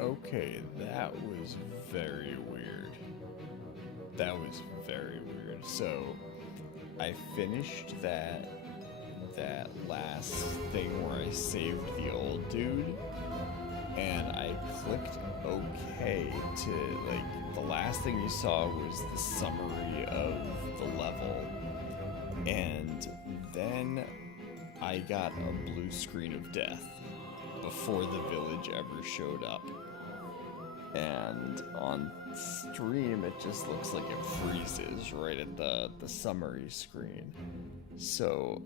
Okay, that was very weird. That was very weird. So, I finished that last thing where I saved the old dude, and I clicked OK to, like, the last thing you saw was the summary of the level, and then I got a blue screen of death before the village ever showed up. And on stream, it just looks like it freezes right at the summary screen. So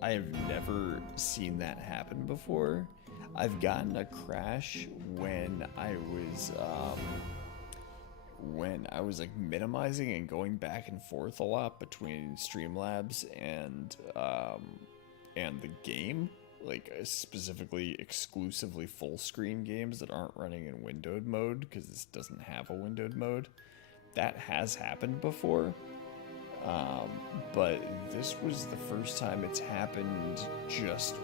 I have never seen that happen before. I've gotten a crash when I was like minimizing and going back and forth a lot between Streamlabs and the game, like specifically exclusively full screen games that aren't running in windowed mode because this doesn't have a windowed mode. That has happened before, but this was the first time it's happened just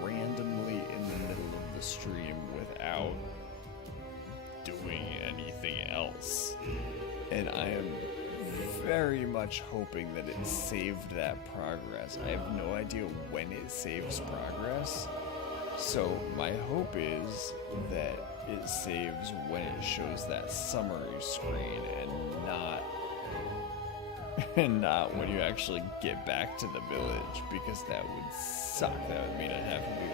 randomly in the middle of the stream without doing anything else. And I am very much hoping that it saved that progress. I have no idea when it saves progress, so my hope is that it saves when it shows that summary screen and not when you actually get back to the village, because that would suck. That would mean I'd have to do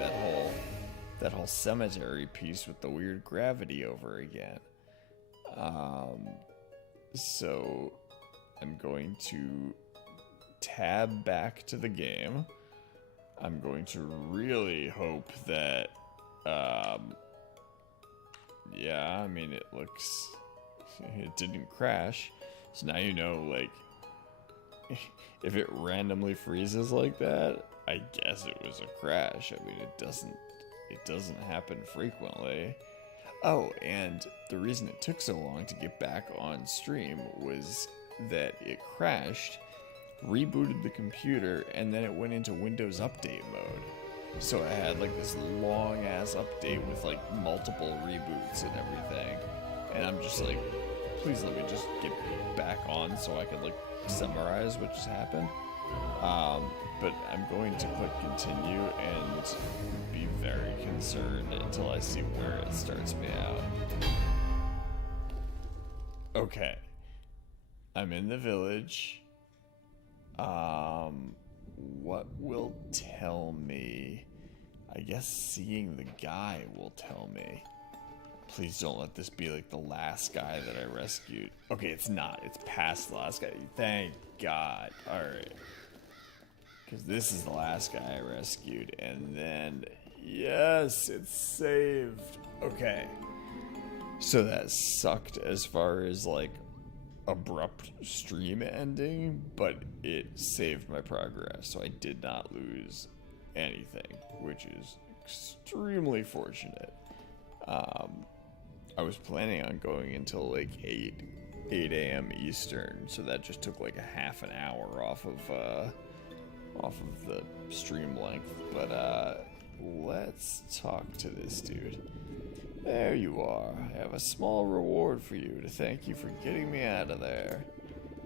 that whole cemetery piece with the weird gravity over again. So I'm going to tab back to the game. I'm going to really hope that, yeah, I mean, it didn't crash. So now you know, like, if it randomly freezes like that, I guess it was a crash. I mean, it doesn't happen frequently. Oh, and the reason it took so long to get back on stream was that it crashed, rebooted the computer, and then it went into Windows Update mode. So I had like this long ass update with like multiple reboots and everything. And I'm just like, please let me just get back on so I can like summarize what just happened. But I'm going to click continue and be very concerned until I see where it starts me out. Okay. I'm in the village. What will tell me? I guess seeing the guy will tell me. Please don't let this be like the last guy that I rescued. Okay, it's not. It's past the last guy. Thank God. Alright. Because this is the last guy I rescued. And then, yes, it's saved. Okay. So that sucked as far as like abrupt stream ending, but it saved my progress. So I did not lose anything, which is extremely fortunate. I was planning on going until like 8 a.m. Eastern, so that just took like a half an hour off of the stream length. But let's talk to this dude. There you are. I have a small reward for you to thank you for getting me out of there.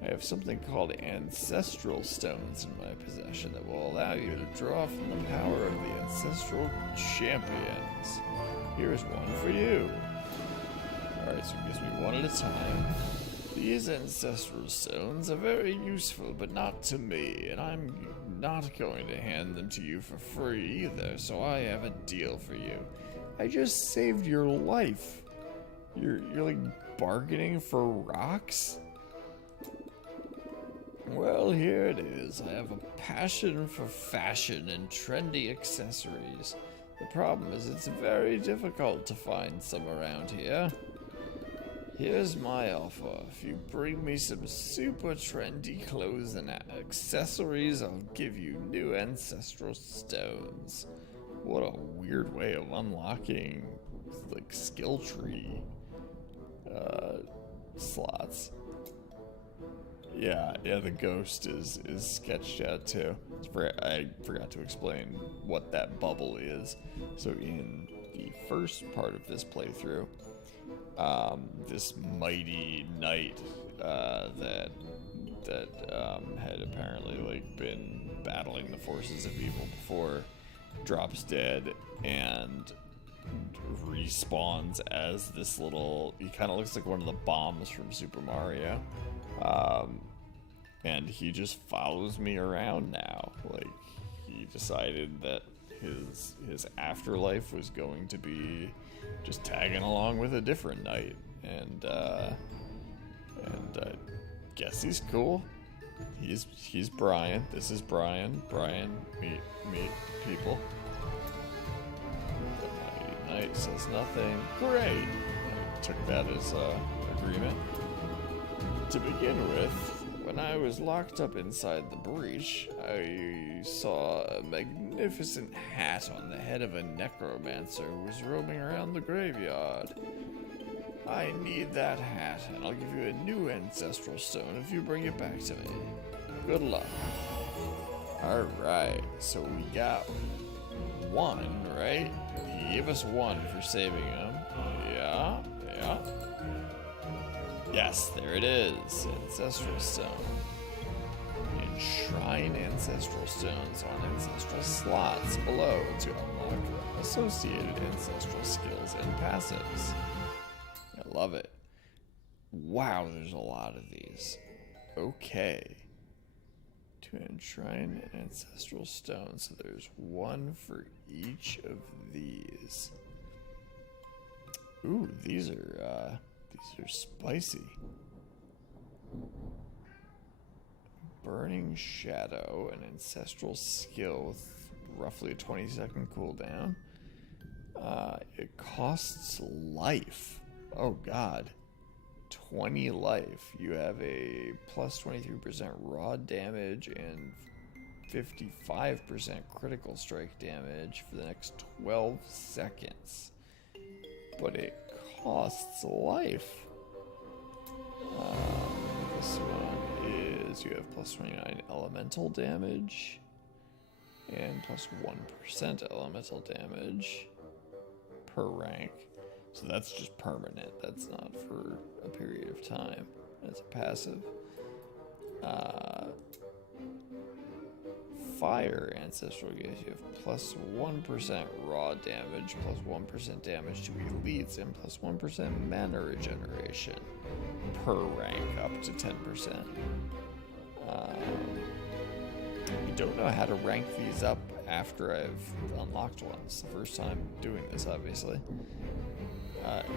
I have something called ancestral stones in my possession that will allow you to draw from the power of the ancestral champions. Here is one for you. Alright, so it gives me one at a time. These ancestral stones are very useful, but not to me, and I'm not going to hand them to you for free either, so I have a deal for you. I just saved your life. You're like bargaining for rocks? Well, here it is. I have a passion for fashion and trendy accessories. The problem is it's very difficult to find some around here. Here's my offer. If you bring me some super trendy clothes and accessories, I'll give you new ancestral stones. What a weird way of unlocking, like, skill tree slots. Yeah, the ghost is sketched out too. I forgot to explain what that bubble is. So in the first part of this playthrough, this mighty knight that had apparently like been battling the forces of evil before drops dead and respawns as this little, he kind of looks like one of the bombs from Super Mario, and he just follows me around now. Like, he decided that his afterlife was going to be just tagging along with a different knight, and guess he's cool. He's Brian. This is Brian. Brian, meet people. The mighty knight says nothing. Great. I took that as agreement. To begin with, when I was locked up inside the breach, I saw a magnificent hat on the head of a necromancer who was roaming around the graveyard. I need that hat, and I'll give you a new ancestral stone if you bring it back to me. Good luck. Alright, so we got one, right? He gave us one for saving him. Yeah. Yes, there it is. Ancestral stone. Enshrine ancestral stones on ancestral slots below to unlock associated ancestral skills and passives. I love it. Wow, there's a lot of these. Okay. To enshrine ancestral stones. So there's one for each of these. Ooh, these are spicy. Burning Shadow, an ancestral skill with roughly a 20-second cooldown. It costs life. Oh god. 20 life. You have a plus 23% raw damage and 55% critical strike damage for the next 12 seconds. But it costs life. This one is, you have plus 29 elemental damage and plus 1% elemental damage per rank. So that's just permanent. That's not for a period of time. That's a passive. Fire ancestral gives you have plus 1% raw damage, plus 1% damage to elites, and plus 1% mana regeneration per rank, up to 10%. I don't know how to rank these up after I've unlocked one. It's the first time doing this, obviously.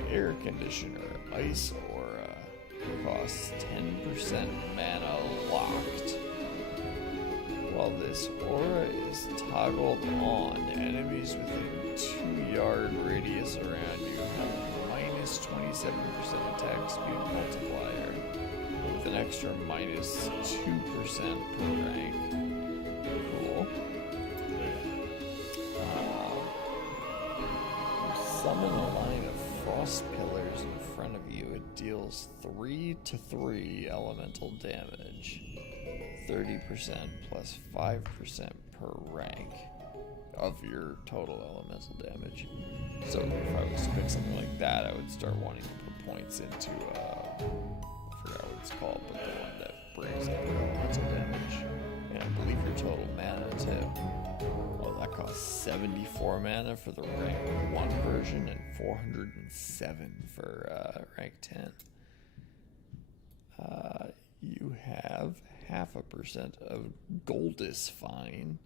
Air conditioner, ice aura, costs 10% mana locked. While this aura is toggled on, enemies within 2-yard radius around you have minus 27% attack speed multiplier, with an extra minus 2% per rank. Cool. Summon a line of frost pillars in front of you. It deals 3 elemental damage. 30% plus 5% per rank of your total elemental damage. So if I was to pick something like that, I would start wanting to put points into, I forgot what it's called, but the one that brings up your elemental damage. And I believe your total mana too. Oh, that costs 74 mana for the rank 1 version and 407 for rank 10. You have 0.5% of Goldus find,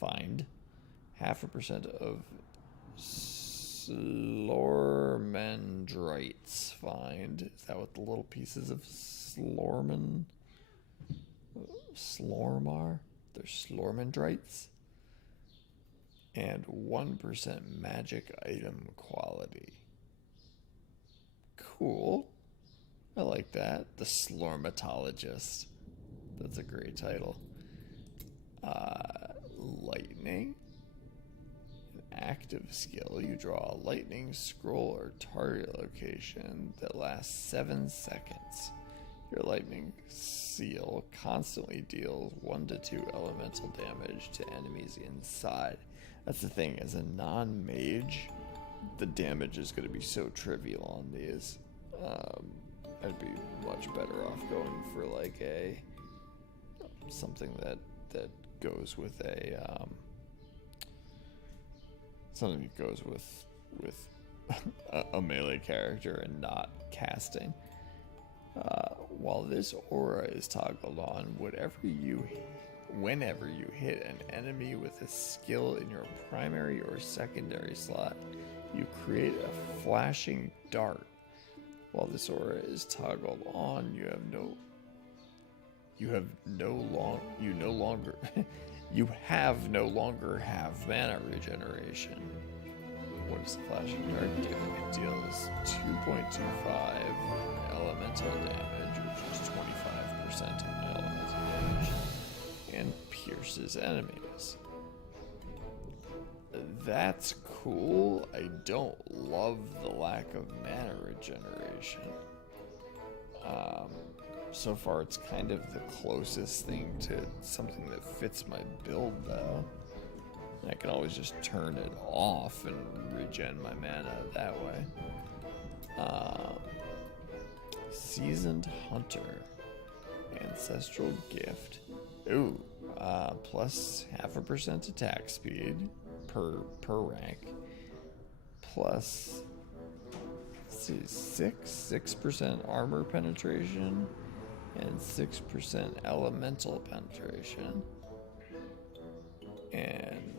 0.5% of Slormandrites find. Is that what the little pieces of Slormar? They're Slormandrites. And 1% magic item quality. Cool. I like that. The Slormatologist. That's a great title. Lightning. An active skill. You draw a lightning scroll or target location that lasts 7 seconds. Your lightning seal constantly deals 1 to 2 elemental damage to enemies inside. That's the thing, as a non-mage, the damage is going to be so trivial on these. I'd be much better off going for like something that goes with something that goes with a melee character and not casting. While this aura is toggled on, whenever you hit an enemy with a skill in your primary or secondary slot, you create a flashing dart. While this aura is toggled on, you no longer have mana regeneration. What does the flashing dart do? It deals 2.25 elemental damage, which is 25% of my elemental damage, and pierces enemies. That's cool. I don't love the lack of mana regeneration. So far it's kind of the closest thing to something that fits my build, though. I can always just turn it off and regen my mana that way. Seasoned Hunter. Ancestral Gift. Ooh, plus 0.5% attack speed per rank. Plus, let's see, 6% armor penetration and 6% elemental penetration. And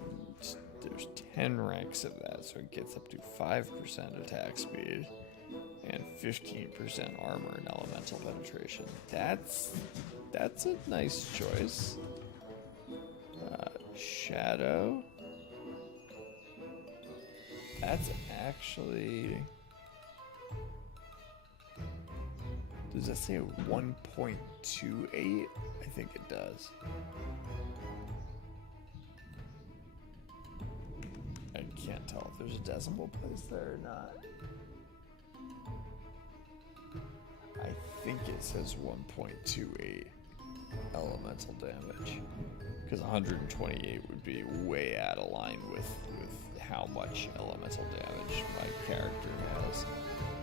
there's 10 ranks of that, so it gets up to 5% attack speed and 15% armor and elemental penetration. That's a nice choice. Shadow. That's actually... Does that say 1.28? I think it does. I can't tell if there's a decimal place there or not. I think it says 1.28 elemental damage. Because 128 would be way out of line with how much elemental damage my character has.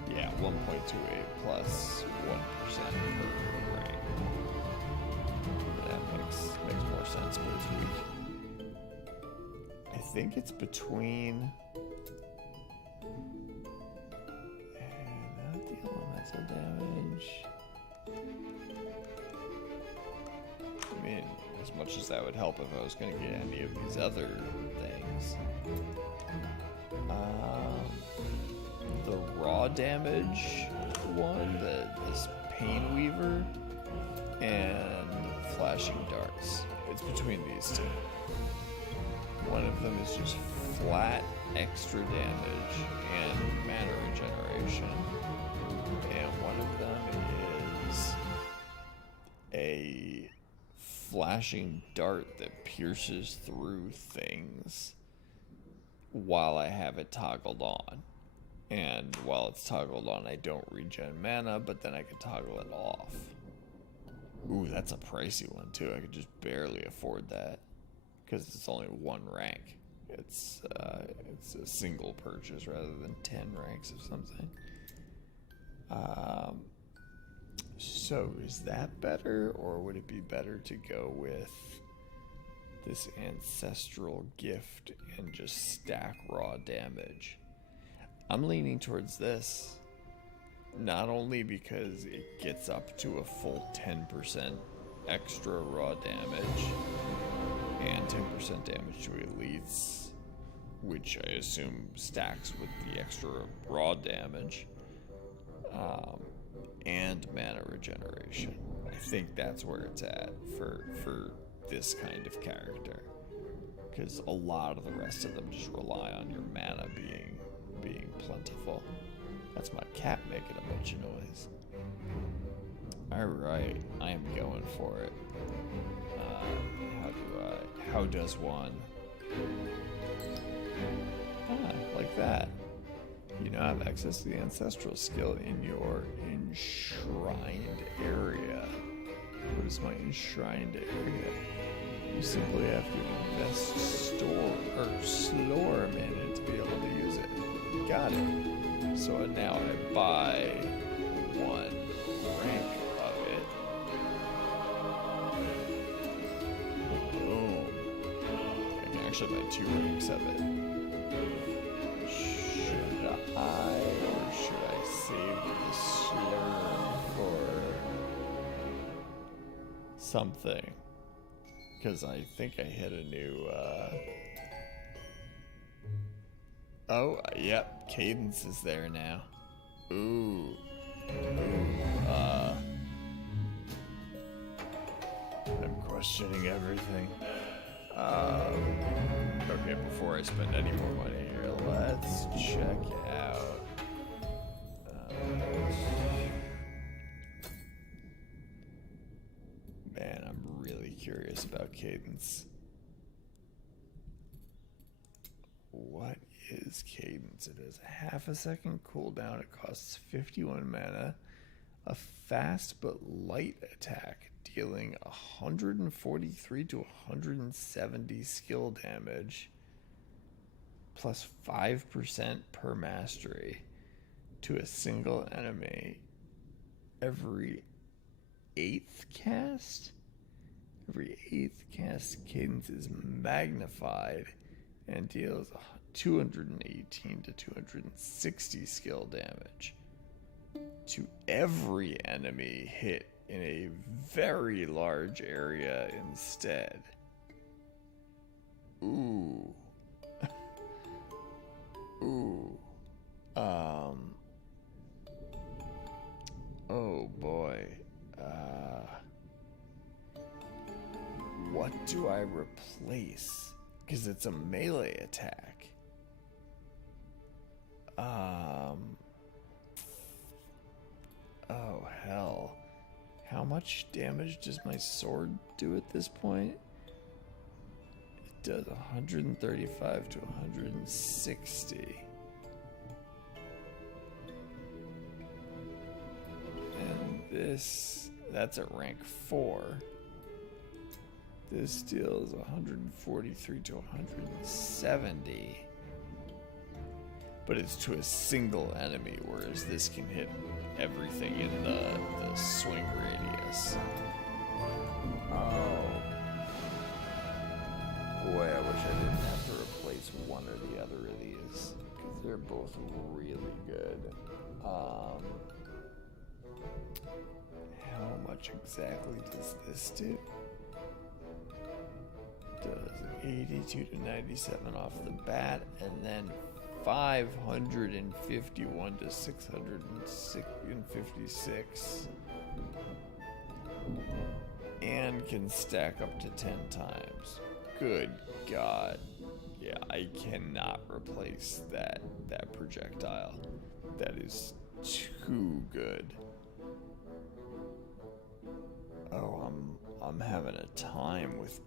Yeah, 1.28 plus 1% per rank. That makes more sense, but it's weak. I think it's between... not the elemental damage. I mean, as much as that would help if I was going to get any of these other things. The raw damage one, this Pain Weaver, and Flashing Darts. It's between these two. One of them is just flat extra damage and mana regeneration. And one of them is a flashing dart that pierces through things while I have it toggled on. And while it's toggled on, I don't regen mana, but then I can toggle it off. Ooh, that's a pricey one too. I could just barely afford that because it's only one rank. It's a single purchase rather than 10 ranks of something. So is that better, or would it be better to go with this ancestral gift and just stack raw damage? I'm leaning towards this, not only because it gets up to a full 10% extra raw damage and 10% damage to elites, which I assume stacks with the extra raw damage, and mana regeneration. I think that's where it's at for this kind of character, because a lot of the rest of them just rely on your mana being plentiful. That's my cat making a bunch of noise. Alright, I am going for it. How does one? Like that. You now have access to the ancestral skill in your enshrined area. What is my enshrined area? You simply have to invest Slormancer to be able to use it. Got it. So now I buy 1 rank of it. Boom. I can actually buy 2 ranks of it. Should I, or should I save the slurm for something? Because I think I hit a new, Oh, yep, Cadence is there now. Ooh. I'm questioning everything. Okay, before I spend any more money here, let's check out. Man, I'm really curious about Cadence. What is Cadence? It is a half a second cooldown. It costs 51 mana. A fast but light attack, dealing 143 to 170 skill damage, plus 5% per mastery to a single enemy every 8th cast? Every 8th cast, Cadence is magnified and deals 218 to 260 skill damage to every enemy hit in a very large area instead. Ooh. Ooh. Oh boy. What do I replace? Because it's a melee attack. Oh, hell. How much damage does my sword do at this point? It does 135 to 160. And this, that's at rank 4. This deals 143 to 170. But it's to a single enemy, whereas this can hit everything in the swing radius. Oh. Boy, I wish I didn't have to replace one or the other of these, because they're both really good. How much exactly does this do? Does 82 to 97 off the bat, and then 551 to 656, and can stack up to 10 times. Good God. Yeah, I cannot replace that projectile. That is too good. Oh, I'm having a time with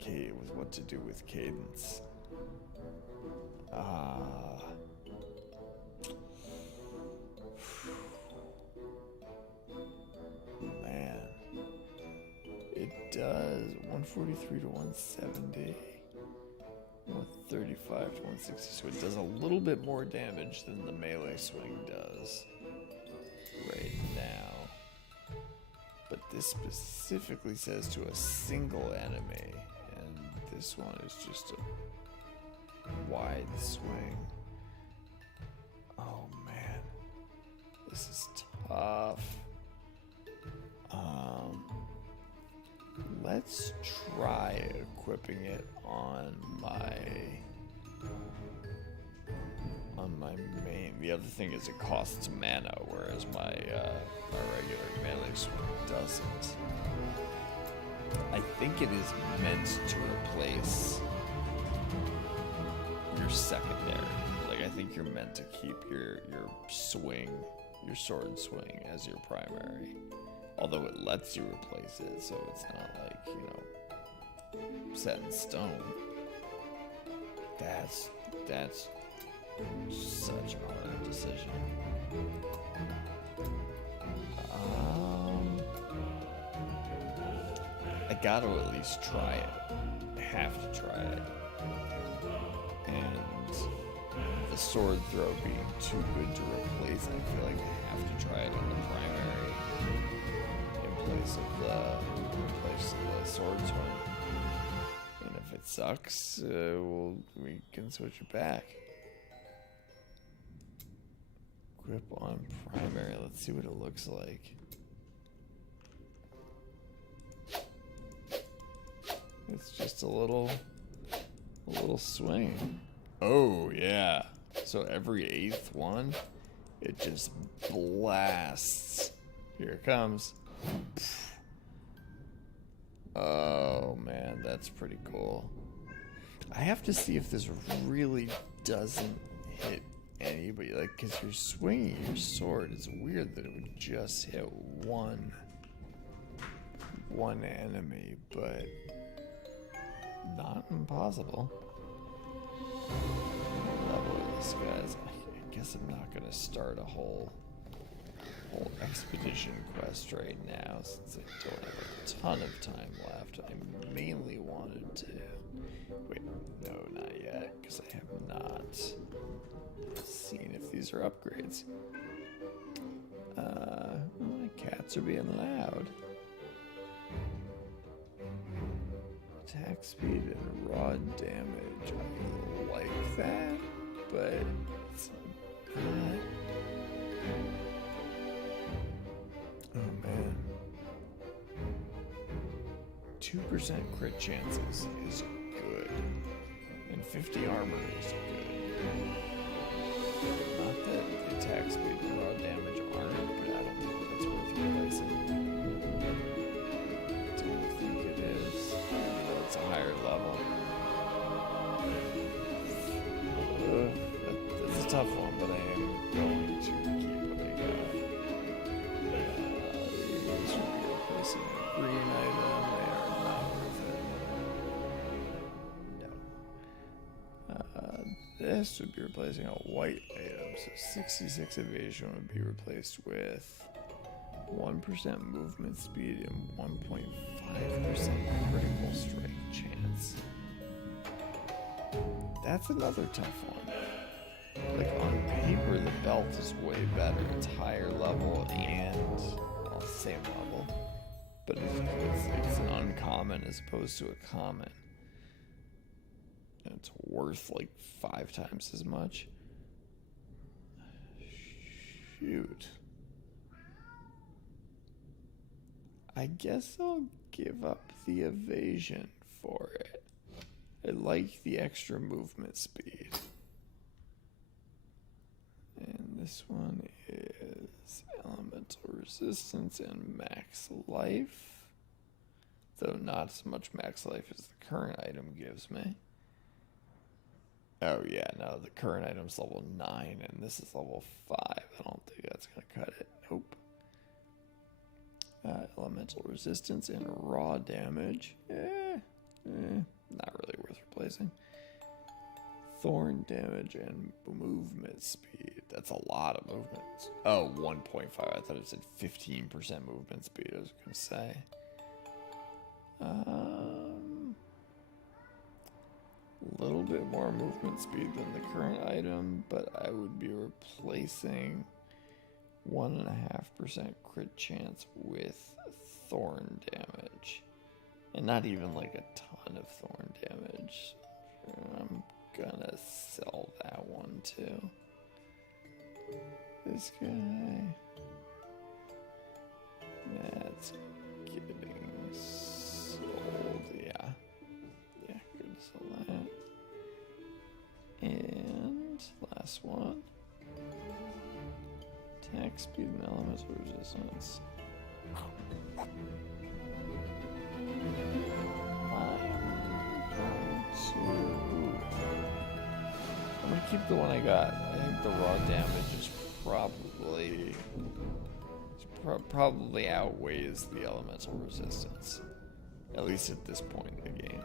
what to do with Cadence. Man. It does 143 to 170. 135 to 160, so it does a little bit more damage than the melee swing does right now. But this specifically says to a single enemy, and this one is just a wide swing. Oh man, this is tough. Let's try equipping it on my main. The other thing is it costs mana, whereas my regular melee swing doesn't. I think it is meant to replace your secondary. Like, I think you're meant to keep your swing, your sword swing as your primary. Although it lets you replace it, so it's not like, set in stone. That's such a hard decision. I gotta at least try it. I have to try it. And the sword throw being too good to replace, I feel like I have to try it on the primary in place of the sword swing. And if it sucks, we can switch it back. Grip on primary. Let's see what it looks like. It's just a little swing. Oh yeah. So every 8th one, it just blasts. Here it comes. Oh man, that's pretty cool. I have to see if this really doesn't hit anybody, like, because you're swinging your sword. It's weird that it would just hit one enemy, but not impossible. Level this guys. I guess I'm not gonna start a whole expedition quest right now since I don't have a ton of time left. I mainly wanted to. Wait, no, not yet, because I have not seen if these are upgrades. My cats are being loud. Attack speed and raw damage. I like that, but it's not. Oh man. 2% crit chances is good. And 50 armor is good. Not that the attack speed and raw damage aren't, but I don't think that's worth replacing. Don't think it is. It's a higher level. That's a tough one, but I am going to keep what I got. These would be replacing a green item. They are not worth it. No. This would be replacing a white item, so 66 evasion would be replaced with 1% movement speed and 1.5% critical strike chance. That's another tough one. Like, on paper, the belt is way better. It's higher level and, well, same level. But it's an uncommon as opposed to a common. And it's worth like 5 times as much. Shoot. I guess I'll give up the evasion for it. I like the extra movement speed. And this one is elemental resistance and max life. Though not as much max life as the current item gives me. Oh yeah, no, the current item's level 9 and this is level 5. I don't think that's going to cut it. Nope. Elemental resistance and raw damage. Not really worth replacing. Thorn damage and movement speed. That's a lot of movement. Oh, 1.5. I thought it said 15% movement speed, I was going to say. A little bit more movement speed than the current item, but I would be replacing 1.5% crit chance with thorn damage. And not even like a ton of thorn damage. I'm gonna sell that one too. This guy. That's getting sold. Yeah. Yeah, good to sell that. And last one. Attack speed and elemental resistance. I'm gonna keep the one I got. I think the raw damage is probably outweighs the elemental resistance, at least at this point in the game.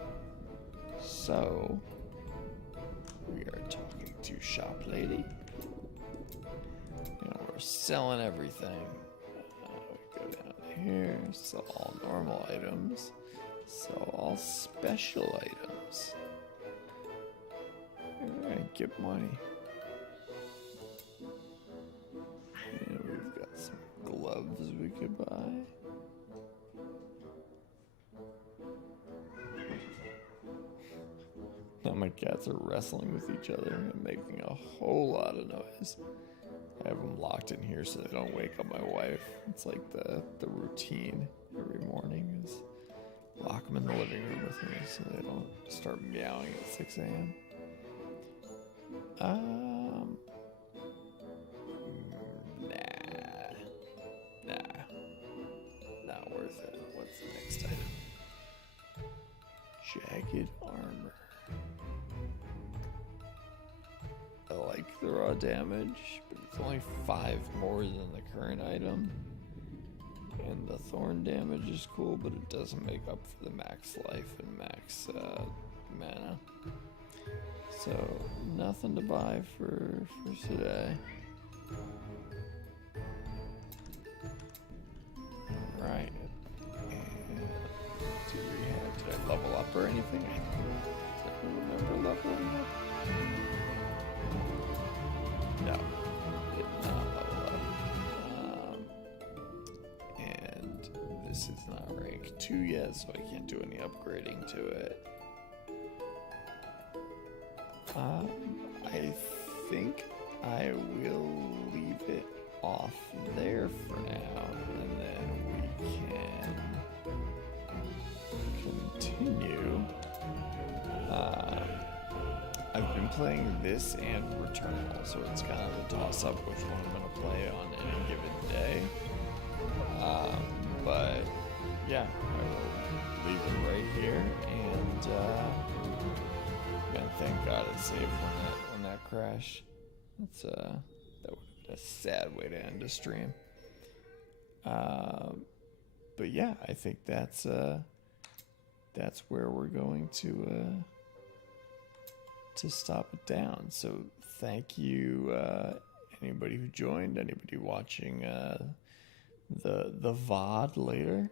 So we are talking to shop lady. You know, we're selling everything. We go down here, sell all normal items, sell all special items. Alright, get money. as we get by. Now my cats are wrestling with each other and making a whole lot of noise. I have them locked in here so they don't wake up my wife. It's like the routine every morning is lock them in the living room with me so they don't start meowing at 6 a.m. Not worth it. What's the next item? Jagged armor. I like the raw damage, but it's only 5 more than the current item. And the thorn damage is cool, but it doesn't make up for the max life and max mana. So nothing to buy for today. Alright. And did I level up or anything? I don't remember leveling up. No, did not level up. And this is not rank 2 yet, so I can't do any upgrading to it. I think I will leave it off there for now, and then we can continue. I've been playing this and Returnal, so it's kind of a toss-up which one I'm going to play on any given day. But yeah, I will leave it right here, and man, thank God it saved when that crashed. That would have been a sad way to end a stream. But yeah, I think that's where we're going to stop it down. So thank you, anybody who joined, anybody watching the VOD later.